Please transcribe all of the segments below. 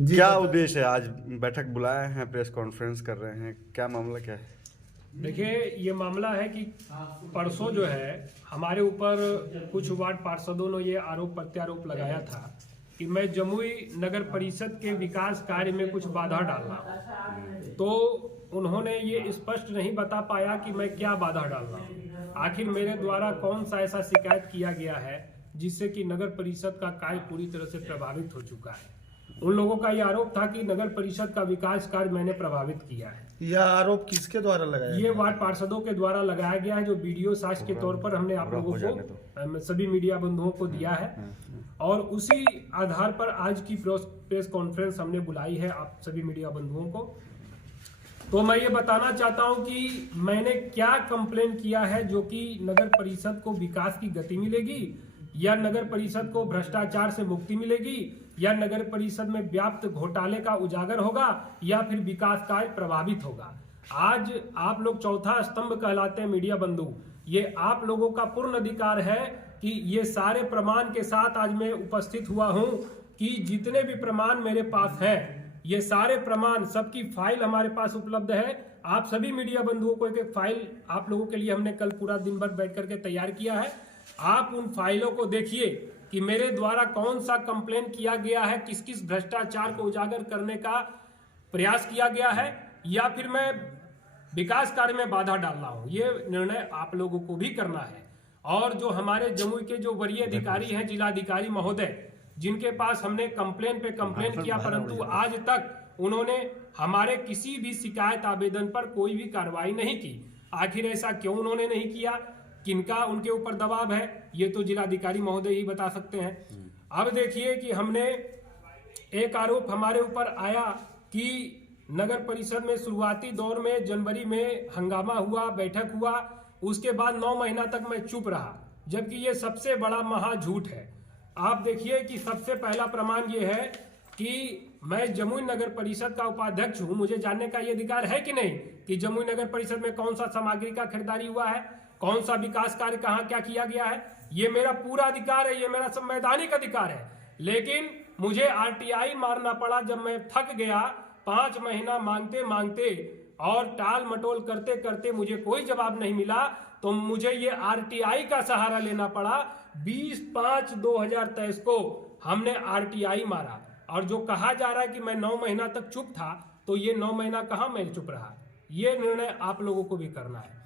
क्या उद्देश्य है? आज बैठक बुलाए हैं, प्रेस कॉन्फ्रेंस कर रहे हैं, क्या मामला क्या है? देखिए, ये मामला है कि परसों जो है हमारे ऊपर कुछ वार्ड पार्षदों ने ये आरोप प्रत्यारोप लगाया था कि मैं जमुई नगर परिषद के विकास कार्य में कुछ बाधा डाल रहा हूं। तो उन्होंने ये स्पष्ट नहीं बता पाया कि मैं क्या बाधा डाल रहा हूं। आखिर मेरे द्वारा कौन सा ऐसा शिकायत किया गया है जिससे कि नगर परिषद का कार्य पूरी तरह से प्रभावित हो चुका है। उन लोगों का यह आरोप था कि नगर परिषद का विकास कार्य मैंने प्रभावित किया है। यह आरोप किसके द्वारा लगाया? ये वार्ड पार्षदों के द्वारा लगाया गया है, जो वीडियो साक्ष्य के तौर पर हमने आप लोगों को सभी मीडिया बंधुओं को दिया है। और उसी आधार पर आज की प्रेस कॉन्फ्रेंस हमने बुलाई है आप सभी मीडिया बंधुओं को। तो मैं ये बताना चाहता हूं कि मैंने क्या कंप्लेन किया है जो कि नगर परिषद को विकास की गति मिलेगी, या नगर परिषद को भ्रष्टाचार से मुक्ति मिलेगी, या नगर परिषद में व्याप्त घोटाले का उजागर होगा, या फिर विकास कार्य प्रभावित होगा। आज आप लोग चौथा स्तंभ कहलाते हैं मीडिया बंधु। ये आप लोगों का पूर्ण अधिकार है कि ये सारे प्रमाण के साथ आज मैं उपस्थित हुआ हूं कि जितने भी प्रमाण मेरे पास हैं, ये सारे प्रमाण सबकी फाइल हमारे पास उपलब्ध है। आप सभी मीडिया बंधुओं को एक एक फाइल आप लोगों के लिए हमने कल पूरा दिन भर बैठ करके तैयार किया है। आप उन फाइलों को देखिए कि मेरे द्वारा कौन सा कंप्लेन किया गया है, किस किस भ्रष्टाचार को उजागर करने का प्रयास किया गया है, या फिर मैं विकास कार्य में बाधा डाल रहा हूं। ये निर्णय आप लोगों को भी करना है। और जो हमारे जमुई के जो वरीय अधिकारी हैं, जिलाधिकारी महोदय, जिनके पास हमने कंप्लेन पे कंप्लेन किया, परंतु आज तक उन्होंने हमारे किसी भी शिकायत आवेदन पर कोई भी कार्रवाई नहीं की। आखिर ऐसा क्यों उन्होंने नहीं किया, किनका उनके ऊपर दबाव है, ये तो जिलाधिकारी महोदय ही बता सकते हैं। अब देखिए कि हमने एक आरोप हमारे ऊपर आया कि नगर परिषद में शुरुआती दौर में जनवरी में हंगामा हुआ, बैठक हुआ, उसके बाद 9 महीना तक मैं चुप रहा, जबकि ये सबसे बड़ा महा झूठ है। आप देखिए कि सबसे पहला प्रमाण ये है कि मैं जमुई नगर परिषद का उपाध्यक्ष हूं। मुझे जानने का ये अधिकार है कि नहीं कि जमुई नगर परिषद में कौन सा सामग्री का खरीदारी हुआ है, कौन सा विकास कार्य कहाँ क्या किया गया है। ये मेरा पूरा अधिकार है, ये मेरा संवैधानिक अधिकार है। लेकिन मुझे आरटीआई मारना पड़ा जब मैं थक गया। 5 महीना मांगते मांगते और टाल मटोल करते करते मुझे कोई जवाब नहीं मिला, तो मुझे ये आरटीआई का सहारा लेना पड़ा। 20/5/2023 को हमने आरटीआई मारा। और जो कहा जा रहा है कि मैं 9 महीना तक चुप था, तो ये 9 महीना कहाँ मैं चुप रहा, ये निर्णय आप लोगों को भी करना है।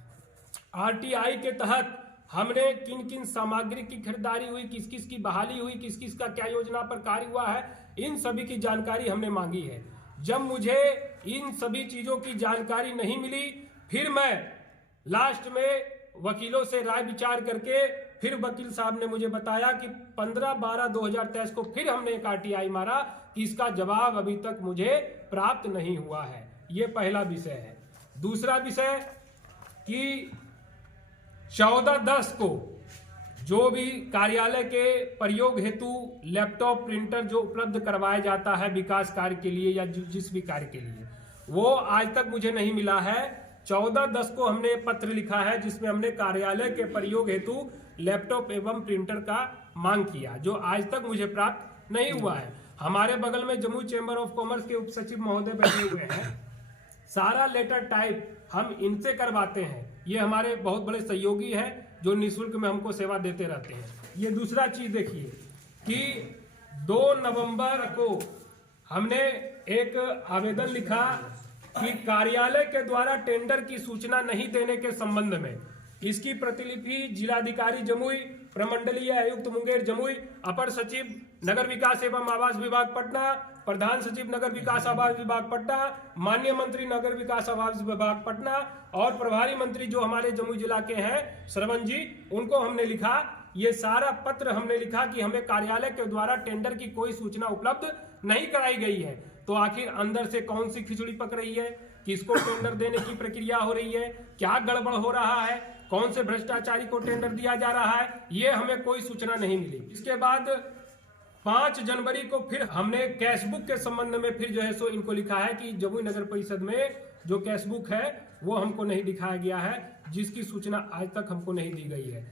आरटीआई के तहत हमने किन किन सामग्री की खरीदारी हुई, किस किस की बहाली हुई, किस किस का क्या योजना पर कार्य हुआ है, इन सभी की जानकारी हमने मांगी है। जब मुझे इन सभी चीजों की जानकारी नहीं मिली, फिर मैं लास्ट में वकीलों से राय विचार करके फिर वकील साहब ने मुझे बताया कि 15/12/2023 को फिर हमने एक आरटीआई मारा कि इसका जवाब अभी तक मुझे प्राप्त नहीं हुआ है। ये पहला विषय है। दूसरा विषय कि 14/10 को जो भी कार्यालय के प्रयोग हेतु लैपटॉप प्रिंटर जो उपलब्ध करवाया जाता है विकास कार्य के लिए या जिस भी कार्य के लिए, वो आज तक मुझे नहीं मिला है। 14/10 को हमने पत्र लिखा है जिसमें हमने कार्यालय के प्रयोग हेतु लैपटॉप एवं प्रिंटर का मांग किया, जो आज तक मुझे प्राप्त नहीं हुआ है। हमारे बगल में जमुई चैम्बर ऑफ कॉमर्स के उप सचिव महोदय बैठे हुए हैं। सारा लेटर टाइप हम इनसे करवाते हैं। ये हमारे बहुत बड़े सहयोगी हैं जो निःशुल्क में हमको सेवा देते रहते हैं। ये दूसरा चीज देखिए कि 2 नवंबर को हमने एक आवेदन लिखा कि कार्यालय के द्वारा टेंडर की सूचना नहीं देने के संबंध में। इसकी प्रतिलिपि जिलाधिकारी जमुई, प्रमंडलीय आयुक्त मुंगेर जमुई, अपर सचिव नगर विकास एवं आवास विभाग पटना, प्रधान सचिव नगर विकास आवास विभाग पटना, माननीय मंत्री नगर विकास आवास विभाग पटना और प्रभारी मंत्री जो हमारे जमुई जिला के हैं श्रवण जी, उनको हमने लिखा। ये सारा पत्र हमने लिखा कि हमें कार्यालय के द्वारा टेंडर की कोई सूचना उपलब्ध नहीं कराई गई है। तो आखिर अंदर से कौन सी खिचड़ी पक रही है, किसको टेंडर देने की प्रक्रिया हो रही है, क्या गड़बड़ हो रहा है, कौन से भ्रष्टाचारी को टेंडर दिया जा रहा है, ये हमें कोई सूचना नहीं मिली। इसके बाद 5 जनवरी को फिर हमने कैशबुक के संबंध में फिर जो है सो इनको लिखा है कि जमुई नगर परिषद में जो कैशबुक है वो हमको नहीं दिखाया गया है, जिसकी सूचना आज तक हमको नहीं दी गई है।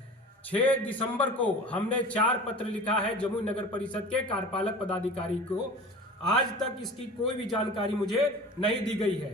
6 दिसंबर को हमने 4 पत्र लिखा है जमुई नगर परिषद के कार्यपालक पदाधिकारी को आज तक इसकी कोई भी जानकारी मुझे नहीं दी गई है।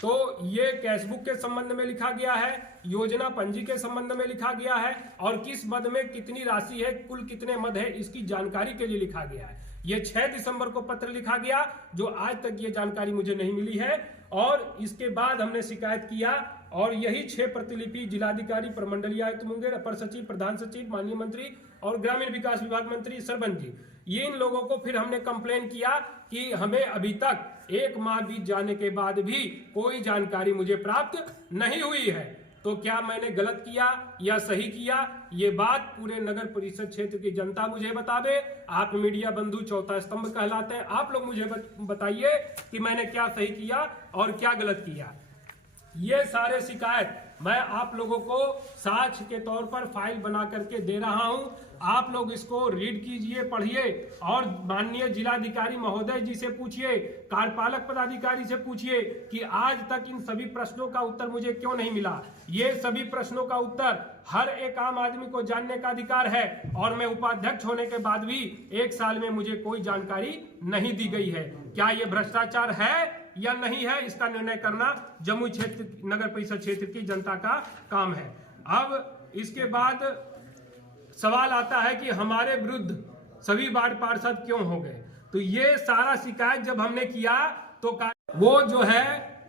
तो ये कैशबुक के संबंध में लिखा गया है, योजना पंजी के संबंध में लिखा गया है, और किस मद में कितनी राशि है, कुल कितने मद है, इसकी जानकारी के लिए लिखा गया है। ये 6 दिसंबर को पत्र लिखा गया, जो आज तक ये जानकारी मुझे नहीं मिली है। और इसके बाद हमने शिकायत किया, और यही 6 प्रतिलिपि जिलाधिकारी, प्रमंडलीय आयुक्त मुंगेर, अपर सचिव, प्रधान सचिव, माननीय मंत्री और ग्रामीण विकास विभाग मंत्री सरपंच जी, ये इन लोगों को फिर हमने कंप्लेन किया कि हमें अभी तक 1 माह बीत जाने के बाद भी कोई जानकारी मुझे प्राप्त नहीं हुई है। तो क्या मैंने गलत किया या सही किया, ये बात पूरे नगर परिषद क्षेत्र की जनता मुझे बतावे। आप मीडिया बंधु चौथा स्तंभ कहलाते हैं, आप लोग मुझे बताइए कि मैंने क्या सही किया और क्या गलत किया। ये सारे शिकायत मैं आप लोगों को साक्ष्य के तौर पर फाइल बना करके दे रहा हूं। आप लोग इसको रीड कीजिए, पढ़िए, और माननीय जिलाधिकारी महोदय जी से पूछिए, कार्यपालक पदाधिकारी से पूछिए कि आज तक इन सभी प्रश्नों का उत्तर मुझे क्यों नहीं मिला। ये सभी प्रश्नों का उत्तर हर एक आम आदमी को जानने का अधिकार है, और मैं उपाध्यक्ष होने के बाद भी 1 साल में मुझे कोई जानकारी नहीं दी गई है। क्या ये भ्रष्टाचार है या नहीं है, इसका निर्णय करना जमुई क्षेत्र नगर परिषद क्षेत्र की जनता का काम है। अब इसके बाद सवाल आता है कि हमारे विरुद्ध सभी वार्ड पार्षद क्यों हो गए। तो ये सारा शिकायत जब हमने किया तो वो जो है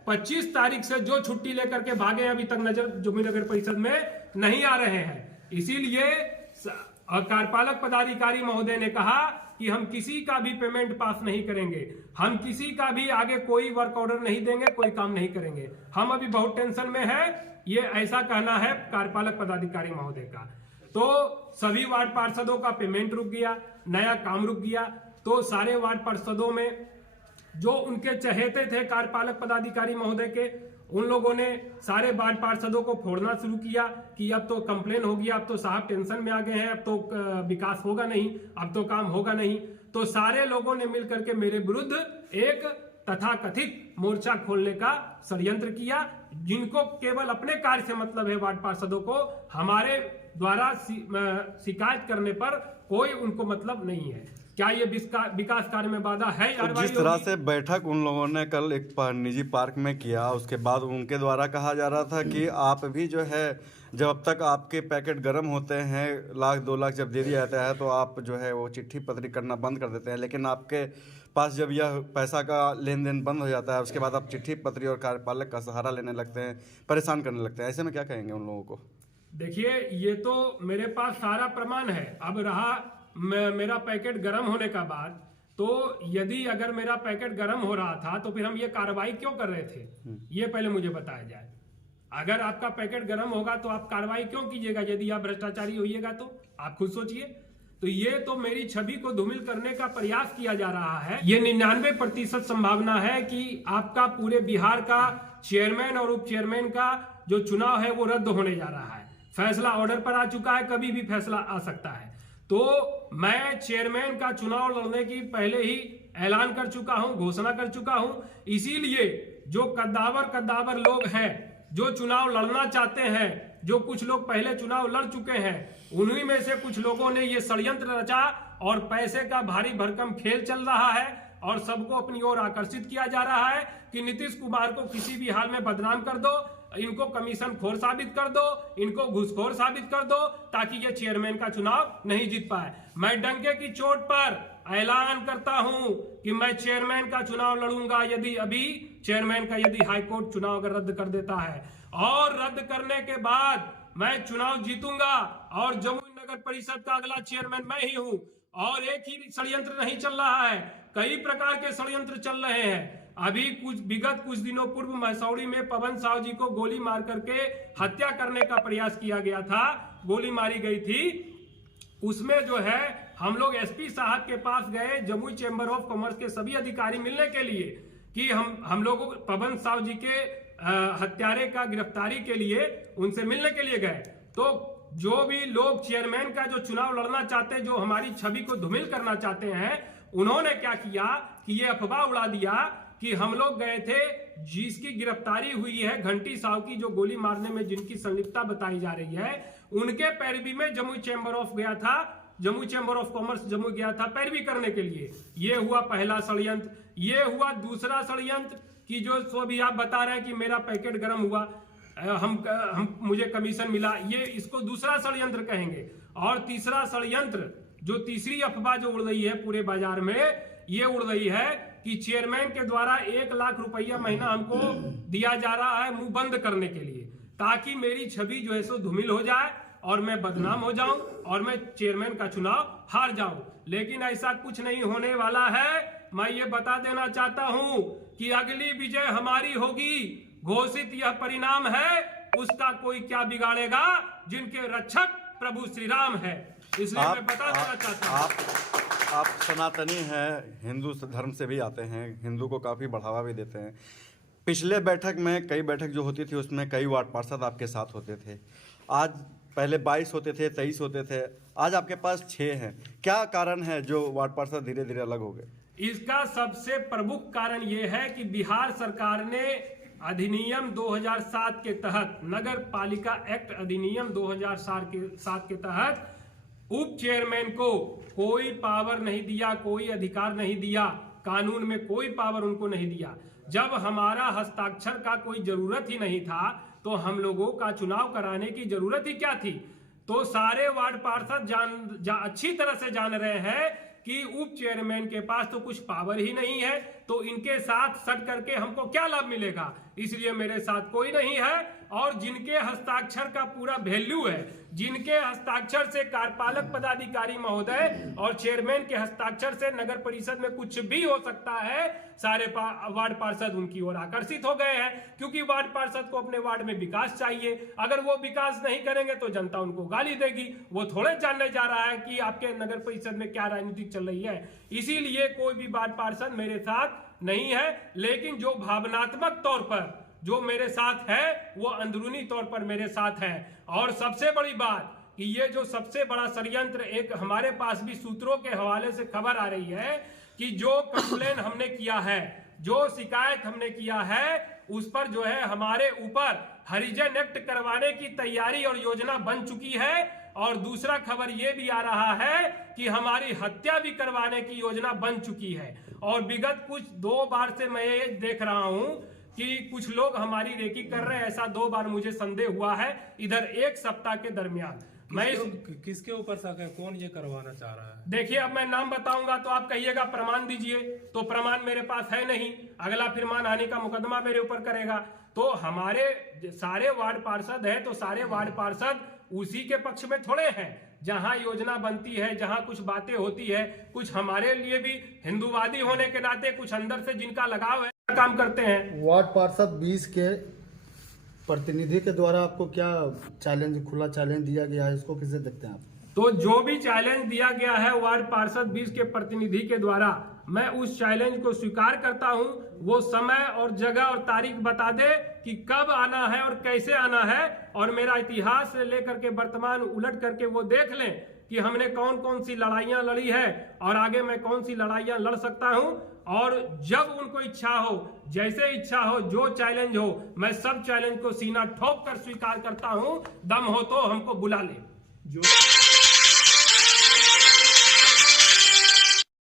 25 तारीख से जो छुट्टी लेकर के भागे अभी तक जमुई नगर परिषद में नहीं आ रहे हैं। इसीलिए कार्यपालक पदाधिकारी महोदय ने कहा कि हम किसी का भी पेमेंट पास नहीं करेंगे, हम किसी का भी आगे कोई वर्क ऑर्डर नहीं देंगे, कोई काम नहीं करेंगे, हम अभी बहुत टेंशन में हैं। ये ऐसा कहना है कार्यपालक पदाधिकारी महोदय का। तो सभी वार्ड पार्षदों का पेमेंट रुक गया, नया काम रुक गया। तो सारे वार्ड पार्षदों में जो उनके चहेते थे कार्यपालक पदाधिकारी महोदय के, उन लोगों ने सारे वार्ड पार्षदों को फोड़ना शुरू किया कि अब तो कंप्लेन हो गया, अब तो साहब टेंशन में आ गए हैं, अब तो विकास होगा नहीं, अब तो काम होगा नहीं। तो सारे लोगों ने मिलकर के मेरे विरुद्ध एक तथाकथित मोर्चा खोलने का षड्यंत्र किया, जिनको केवल अपने कार्य से मतलब है। वार्ड पार्षदों को हमारे द्वारा शिकायत करने पर कोई उनको मतलब नहीं है। क्या ये विकास कार्य में बाधा है? तो जिस तरह से बैठक उन लोगों ने कल एक निजी पार्क में किया, उसके बाद उनके द्वारा कहा जा रहा था कि आप भी जो है, जब तक आपके पैकेट गर्म होते हैं, 1 लाख 2 लाख जब दे दिया जाता है तो आप जो है वो चिट्ठी पत्री करना बंद कर देते हैं, लेकिन आपके पास जब यह पैसा का लेन देन बंद हो जाता है उसके बाद आप चिट्ठी पत्री और कार्यपालक का सहारा लेने लगते हैं, परेशान करने लगते हैं। ऐसे में क्या कहेंगे उन लोगों को? देखिए, ये तो मेरे पास सारा प्रमाण है। अब रहा मेरा पैकेट गर्म होने का बात, तो यदि अगर मेरा पैकेट गर्म हो रहा था तो फिर हम ये कार्रवाई क्यों कर रहे थे, ये पहले मुझे बताया जाए। अगर आपका पैकेट गर्म होगा तो आप कार्रवाई क्यों कीजिएगा? यदि आप भ्रष्टाचारी होइएगा तो आप खुद सोचिए। तो ये तो मेरी छवि को धूमिल करने का प्रयास किया जा रहा है। ये 99% संभावना है कि आपका पूरे बिहार का चेयरमैन और उप चेयरमैन का जो चुनाव है वो रद्द होने जा रहा है। फैसला ऑर्डर पर आ चुका है, कभी भी फैसला आ सकता है। तो मैं चेयरमैन का चुनाव लड़ने की पहले ही ऐलान कर चुका हूं, घोषणा कर चुका हूं। इसीलिए जो कद्दावर लोग हैं, जो चुनाव लड़ना चाहते हैं, जो कुछ लोग पहले चुनाव लड़ चुके हैं, उन्हीं में से कुछ लोगों ने ये षड्यंत्र रचा और पैसे का भारी भरकम खेल चल रहा है और सबको अपनी ओर आकर्षित किया जा रहा है कि नीतीश कुमार को किसी भी हाल में बदनाम कर दो, इनको कमीशन खोर साबित कर दो, इनको घूसखोर साबित कर दो, ताकि ये चेयरमैन का चुनाव नहीं जीत पाए। मैं डंके की चोट पर ऐलान करता हूं कि मैं चेयरमैन का चुनाव लड़ूंगा यदि अभी चेयरमैन का यदि हाईकोर्ट चुनाव अगर रद्द कर देता है, और रद्द करने के बाद मैं चुनाव जीतूंगा और जमुई नगर परिषद का अगला चेयरमैन मैं ही हूं। और एक ही षड्यंत्र नहीं चल रहा है, कई प्रकार के षड्यंत्र चल रहे हैं। अभी विगत कुछ दिनों पूर्व मसौड़ी में पवन साहू जी को गोली मार करके हत्या करने का प्रयास किया गया था, गोली मारी गई थी। उसमें जो है हम लोग एसपी साहब के पास गए, जमुई चैम्बर ऑफ कॉमर्स के सभी अधिकारी मिलने के लिए, कि हम लोग पवन साहू जी के हत्यारे का गिरफ्तारी के लिए उनसे मिलने के लिए गए। तो जो भी लोग चेयरमैन का जो चुनाव लड़ना चाहते हैं, जो हमारी छवि को धूमिल करना चाहते हैं, उन्होंने क्या किया कि ये अफवाह उड़ा दिया कि हम लोग गए थे, जिसकी गिरफ्तारी हुई है घंटी साहू की, जो गोली मारने में जिनकी संलिप्तता बताई जा रही है, उनके पैरवी में जमुई चैम्बर ऑफ गया था Jammu chamber of commerce Jammu गया था पैरवी करने के लिए। ये हुआ पहला षड्यंत्र। ये हुआ दूसरा षड्यंत्र कि जो सो भी आप बता रहे हैं कि मेरा पैकेट गर्म हुआ, हम मुझे कमीशन मिला, ये इसको दूसरा षड्यंत्र कहेंगे। और तीसरा षड्यंत्र, जो तीसरी अफवाह जो उड़ रही है पूरे बाजार में, ये उड़ रही है कि चेयरमैन के द्वारा 1 लाख रुपया महीना हमको दिया जा रहा है मुंह बंद करने के लिए, ताकि मेरी छवि जो है सो धूमिल हो जाए और मैं बदनाम हो जाऊं और मैं चेयरमैन का चुनाव हार जाऊं। लेकिन ऐसा कुछ नहीं होने वाला है। मैं ये बता देना चाहता हूं कि अगली विजय हमारी होगी, घोषित यह परिणाम है, उसका कोई क्या बिगाड़ेगा, जिनके रक्षक प्रभु श्री राम है। इसलिए मैं बता देना चाहता हूं। आप सनातनी हैं, हिंदू धर्म से भी आते हैं, हिंदू को काफ़ी बढ़ावा भी देते हैं। पिछले बैठक में कई बैठक जो होती थी उसमें कई वार्ड पार्षद आपके साथ होते थे। आज पहले 22 होते थे, 23 होते थे, आज आपके पास 6 हैं। क्या कारण है जो वार्ड पार्षद धीरे धीरे अलग हो गए? इसका सबसे प्रमुख कारण यह है कि बिहार सरकार ने अधिनियम 2007 के तहत, नगर पालिका एक्ट अधिनियम 2007 के तहत उप चेयरमैन को कोई पावर नहीं दिया, कोई अधिकार नहीं दिया, कानून में कोई पावर उनको नहीं दिया। जब हमारा हस्ताक्षर का कोई जरूरत ही नहीं था तो हम लोगों का चुनाव कराने की जरूरत ही क्या थी? तो सारे वार्ड पार्षद अच्छी तरह से जान रहे हैं कि उप चेयरमैन के पास तो कुछ पावर ही नहीं है, तो इनके साथ सट करके हमको क्या लाभ मिलेगा। इसलिए मेरे साथ कोई नहीं है। और जिनके हस्ताक्षर का पूरा वैल्यू है, जिनके हस्ताक्षर से कार्यपालक पदाधिकारी महोदय और चेयरमैन के हस्ताक्षर से नगर परिषद में कुछ भी हो सकता है, सारे वार्ड पार्षद उनकी ओर आकर्षित हो गए हैं। क्योंकि वार्ड पार्षद को अपने वार्ड में विकास चाहिए। अगर वो विकास नहीं करेंगे तो जनता उनको गाली देगी। वो थोड़े जानने जा रहा है कि आपके नगर परिषद में क्या राजनीति चल रही है। इसीलिए कोई भी वार्ड पार्षद मेरे साथ नहीं है। लेकिन जो भावनात्मक तौर पर जो मेरे साथ है, वो अंदरूनी तौर पर मेरे साथ है। और सबसे बड़ी बात कि ये जो सबसे बड़ा षड्यंत्र, एक हमारे पास भी सूत्रों के हवाले से खबर आ रही है कि जो कंप्लेन हमने किया है, जो शिकायत हमने किया है, उस पर जो है हमारे ऊपर हरिजन एक्ट करवाने की तैयारी और योजना बन चुकी है। और दूसरा खबर ये भी आ रहा है कि हमारी हत्या भी करवाने की योजना बन चुकी है। और विगत कुछ 2 बार से मैं ये देख रहा हूं कि कुछ लोग हमारी रेकी कर रहे हैं। ऐसा 2 बार मुझे संदेह हुआ है इधर 1 सप्ताह के दरमियान। किसके ऊपर शक है? कौन ये करवाना चाह रहा है? देखिए, अब मैं नाम बताऊंगा तो आप कहिएगा प्रमाण दीजिए, तो प्रमाण मेरे पास है नहीं। अगला फिर मानहानि का मुकदमा मेरे ऊपर करेगा। तो हमारे सारे वार्ड पार्षद है, तो सारे वार्ड पार्षद उसी के पक्ष में थोड़े हैं। जहां योजना बनती है, जहां कुछ बातें होती है, कुछ हमारे लिए भी हिंदूवादी होने के नाते कुछ अंदर से जिनका लगाव है, काम करते हैं। वार्ड पार्षद 20 के प्रतिनिधि के द्वारा आपको क्या चैलेंज, खुला चैलेंज दिया गया है, इसको किसे देखते हैं आप? तो जो भी चैलेंज दिया गया है वार्ड पार्षद 20 के प्रतिनिधि के द्वारा, मैं उस चैलेंज को स्वीकार करता हूं। वो समय और जगह और तारीख बता दे कि कब आना है और कैसे आना है। और मेरा इतिहास से लेकर के वर्तमान उलट करके वो देख लें कि हमने कौन कौन सी लड़ाइयां लड़ी है और आगे मैं कौन सी लड़ाइयां लड़ सकता हूं। और जब उनको इच्छा हो, जैसे इच्छा हो, जो चैलेंज हो, मैं सब चैलेंज को सीना ठोक कर स्वीकार करता हूं। दम हो तो हमको बुला ले। जो